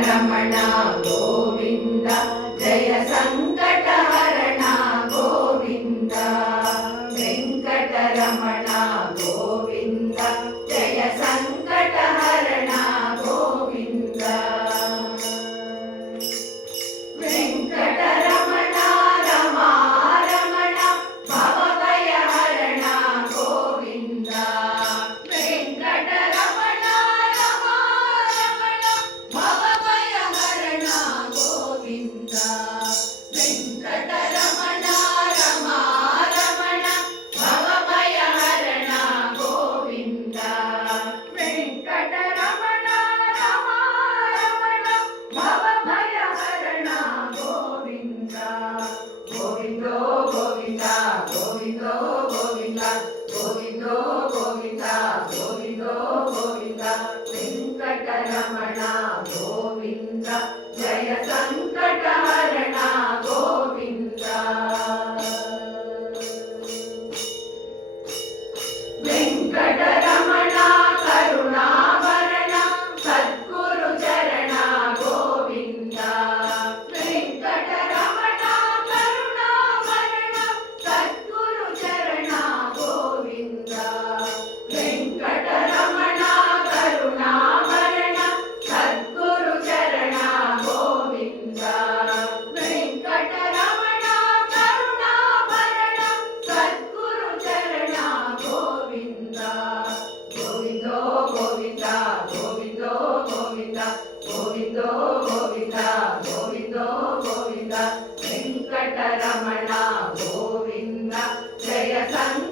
రమణ గోవింద జయ సంకటహరణ గోవింద వెంకటరమణ గోవింద జయ సంక ಸಂಕಟ వెంకటరమణ గోవింద జయ సంగ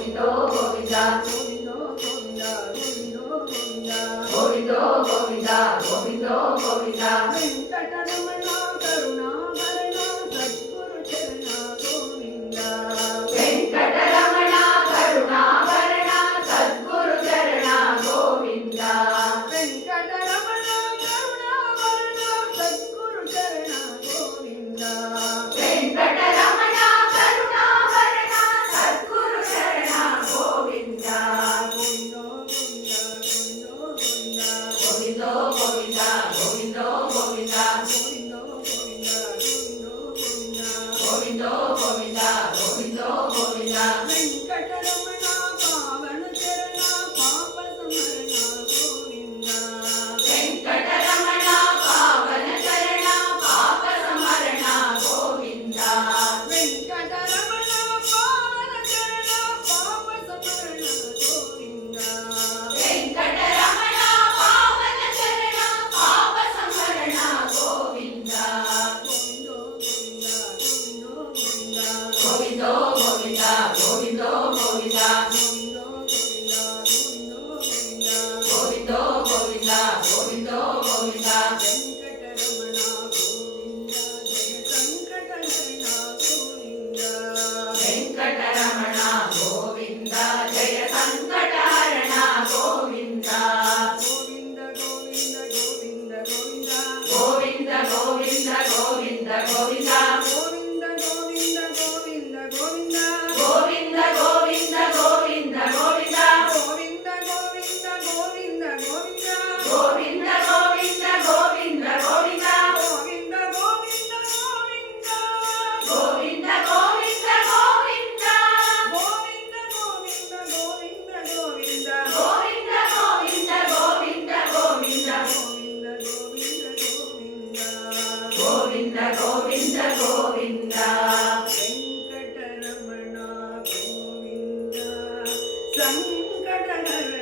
no, por Kamu.